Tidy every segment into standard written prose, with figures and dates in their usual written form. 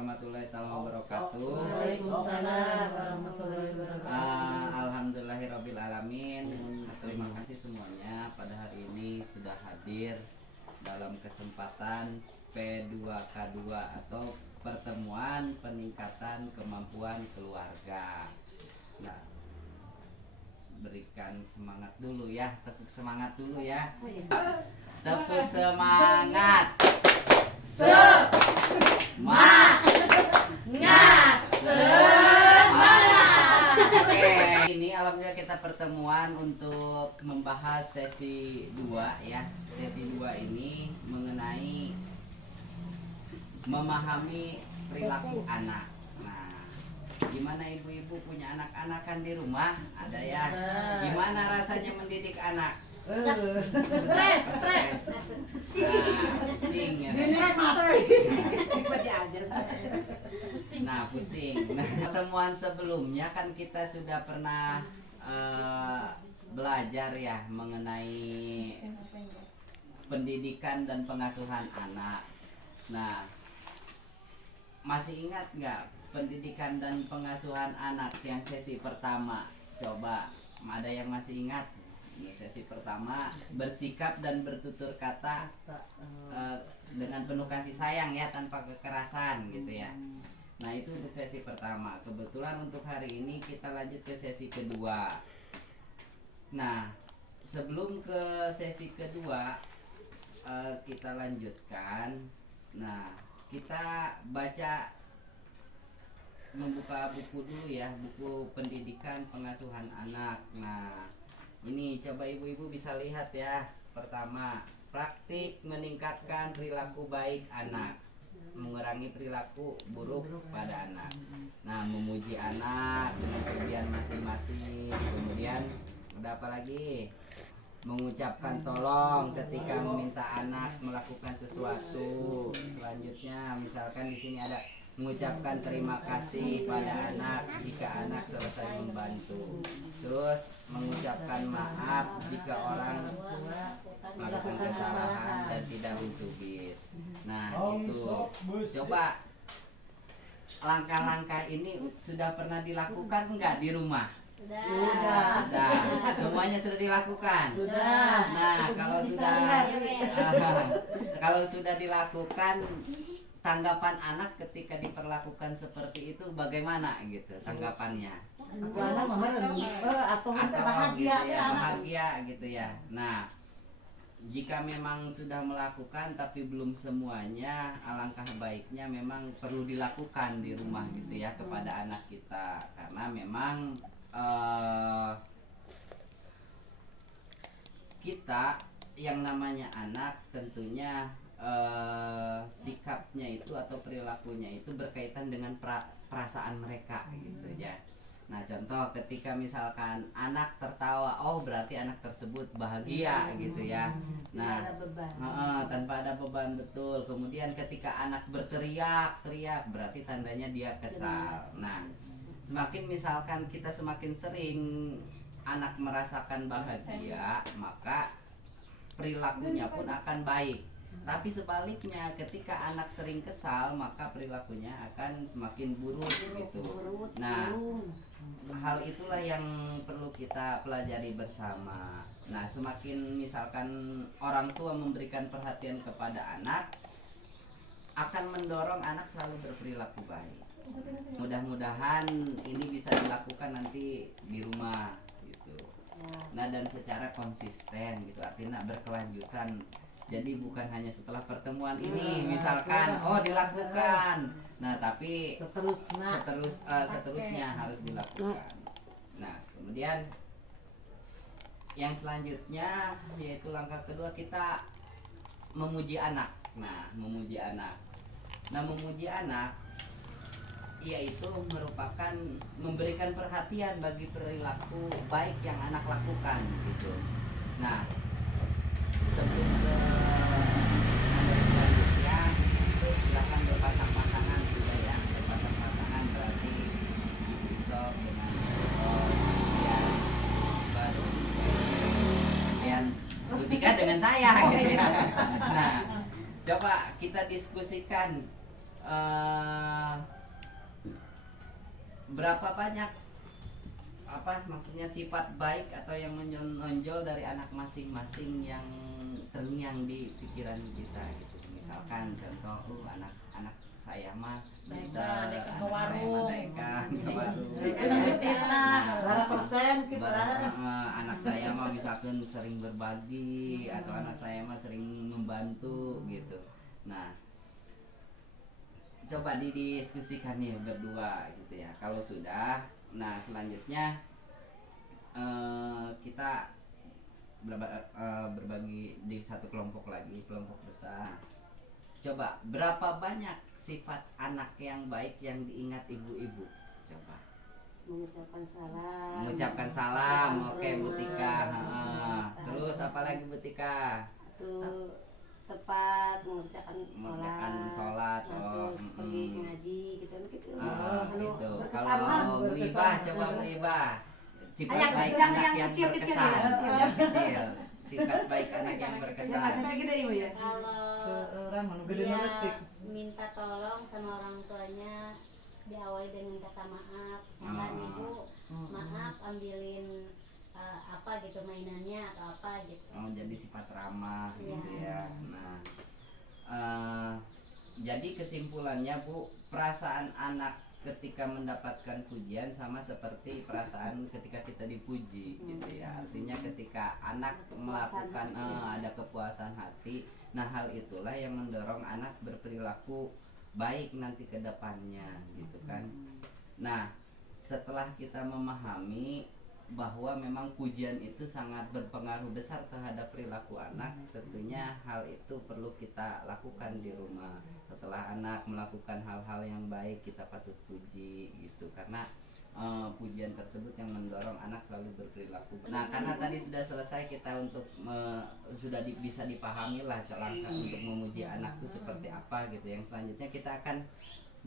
warahmatullahi wabarakatuh. Waalaikumsalam warahmatullahi wabarakatuh. Alhamdulillahirrabbilalamin. Terima kasih semuanya pada hari ini sudah hadir dalam kesempatan P2K2 atau pertemuan peningkatan kemampuan keluarga. Nah, berikan semangat dulu ya, tepuk semangat dulu ya. Tepuk semangat. Semangat. Oke, ini alhamdulillah kita pertemuan untuk membahas sesi 2 ya. Sesi 2 ini mengenai memahami perilaku anak. Nah, gimana ibu-ibu punya anak-anak kan di rumah? Ada ya. Gimana rasanya mendidik anak? Stres. Pusing ya. Nah, pusing. Nah, pertemuan sebelumnya kan kita sudah pernah belajar ya mengenai pendidikan dan pengasuhan anak. Nah, masih ingat nggak pendidikan dan pengasuhan anak yang sesi pertama? Coba, ada yang masih ingat? Ini sesi pertama, bersikap dan bertutur kata dengan penuh kasih sayang ya, tanpa kekerasan gitu ya. Nah, itu untuk sesi pertama. Kebetulan untuk hari ini kita lanjut ke sesi kedua. Nah, sebelum ke sesi kedua kita lanjutkan. Nah, kita baca, membuka buku dulu ya, buku pendidikan pengasuhan anak. Nah, ini coba ibu-ibu bisa lihat ya. Pertama, praktik meningkatkan perilaku baik anak, mengurangi perilaku buruk pada anak. Nah, memuji anak dengan kelebihan masing-masing. Kemudian ada apa lagi? Mengucapkan tolong ketika meminta anak melakukan sesuatu. Selanjutnya, misalkan di sini ada mengucapkan terima kasih pada anak jika anak selesai membantu. Terus mengucapkan maaf jika orang melakukan kesalahan dan tidak mencubit. Nah, itu. Coba langkah-langkah ini sudah pernah dilakukan enggak di rumah? Sudah. Semuanya sudah dilakukan. Sudah. Nah, kalau sudah dilakukan, tanggapan anak ketika diperlakukan seperti itu bagaimana gitu tanggapannya? Anak mama atau bahagia gitu ya, bahagia gitu ya. Nah, jika memang sudah melakukan tapi belum semuanya, alangkah baiknya memang perlu dilakukan di rumah gitu ya kepada anak kita, karena memang kita yang namanya anak tentunya sikapnya itu atau perilakunya itu berkaitan dengan perasaan mereka gitu ya. Nah, contoh ketika misalkan anak tertawa, oh berarti anak tersebut bahagia gitu ya. Nah, tanpa ada beban, betul. Kemudian ketika anak berteriak-teriak, berarti tandanya dia kesal. Nah, semakin misalkan kita semakin sering anak merasakan bahagia, maka perilakunya pun akan baik. Tapi sebaliknya, ketika anak sering kesal, maka perilakunya akan semakin buruk gitu. Nah, hal itulah yang perlu kita pelajari bersama. Nah, semakin misalkan orang tua memberikan perhatian kepada anak, akan mendorong anak selalu berperilaku baik. Mudah-mudahan ini bisa dilakukan nanti di rumah gitu. Nah, dan secara konsisten gitu, artinya berkelanjutan. Jadi bukan hanya setelah pertemuan ini misalkan dilakukan. Nah, tapi seterusnya harus dilakukan. Nah, kemudian yang selanjutnya yaitu langkah kedua, kita memuji anak. Nah, memuji anak yaitu merupakan memberikan perhatian bagi perilaku baik yang anak lakukan gitu. Nah, sebelum ke selanjutnya, silakan berpasang-pasangan juga ya. Berpasang-pasangan berarti besok dengan kemudian baru kemudian Lutika dengan saya gitu ya. Nah, coba kita diskusikan eh, berapa banyak apa maksudnya sifat baik atau yang menonjol dari anak masing-masing yang terngiang di pikiran kita gitu. Misalkan contoh anak saya mah pintar, anak saya mah dagang ke warung. Berapa persen kita? Anak saya mah misalkan sering berbagi atau anak saya mah sering membantu gitu. Nah, coba didiskusikan nih berdua gitu ya. Kalau sudah, nah selanjutnya kita berbagi di satu kelompok lagi, kelompok besar. Coba berapa banyak sifat anak yang baik yang diingat ibu-ibu? Coba. Mengucapkan salam, oke Bu Tika. Terus apa lagi Bu Tika? Tepat mengerjakan sholat, pergi ngaji gitu. Gitu. Kalau Bu Ibah, coba Bu Ibah. Sifat baik yang anak yang kecil, berkesan. kecil. Yang kecil. Sifat baik anak yang berkesan. Kalau Orang mau gede dia ngetik. minta tolong sama orang tuanya diawali dengan kata maaf, misalkan ibu maaf ambilin apa gitu mainannya atau apa gitu. Jadi sifat ramah gitu Iya. ya. Nah, jadi kesimpulannya Bu, perasaan anak ketika mendapatkan pujian sama seperti perasaan ketika kita dipuji gitu ya. Artinya ketika anak melakukan ada kepuasan hati, nah hal itulah yang mendorong anak berperilaku baik nanti ke depannya gitu kan. Nah, setelah kita memahami bahwa memang pujian itu sangat berpengaruh besar terhadap perilaku anak, tentunya hal itu perlu kita lakukan di rumah. Setelah anak melakukan hal-hal yang baik, kita patut puji gitu, karena pujian tersebut yang mendorong anak selalu berperilaku. Nah, karena tadi sudah selesai kita untuk bisa dipahami lah langkah untuk memuji anak itu seperti apa gitu. Yang selanjutnya kita akan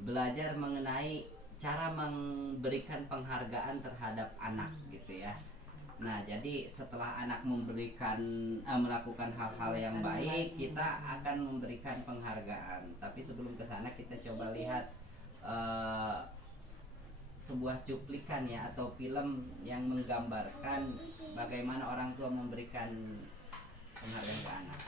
belajar mengenai cara memberikan penghargaan terhadap anak gitu ya. Nah, jadi setelah anak melakukan hal-hal yang baik, kita akan memberikan penghargaan. Tapi sebelum ke sana kita coba lihat sebuah cuplikan ya atau film yang menggambarkan bagaimana orang tua memberikan penghargaan ke anak.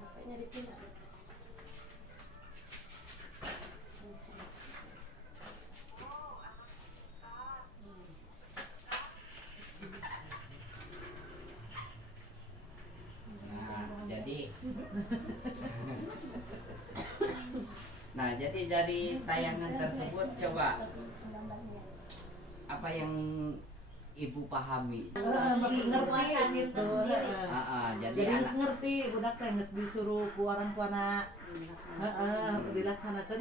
Bapaknya dipindah. Nah, jadi dari tayangan tersebut coba apa yang ibu pahami? Masih ngerti gitu. Jadi Jadi anak ngerti budak teh geus disuruh ku orang tuana dilaksanakan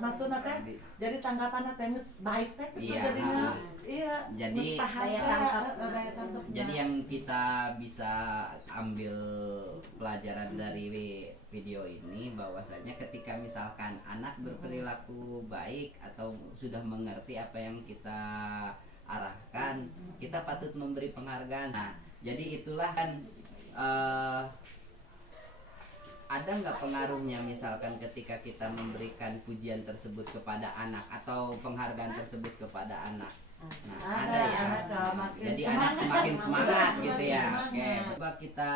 maksudna teh jadi tanggapan teh geus baik teh Iya, jadi geus iya Jadi- geus paham Daya teh, tangkap. daya tangkap. Jadi yang kita bisa ambil pelajaran dari video ini bahwasanya ketika misalkan anak berperilaku baik atau sudah mengerti apa yang kita arahkan, kita patut memberi penghargaan. Nah, jadi itulah kan ada nggak pengaruhnya misalkan ketika kita memberikan pujian tersebut kepada anak atau penghargaan tersebut kepada anak. Nah, ada ya. makin Jadi anak semakin semangat gitu ya. semangat. Oke, coba kita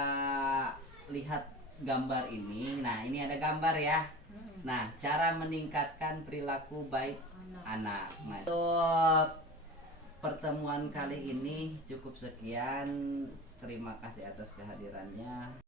lihat gambar ini. Nah, ini ada gambar ya. Nah, cara meningkatkan perilaku baik anak. Nah, untuk pertemuan kali ini cukup sekian. Terima kasih atas kehadirannya.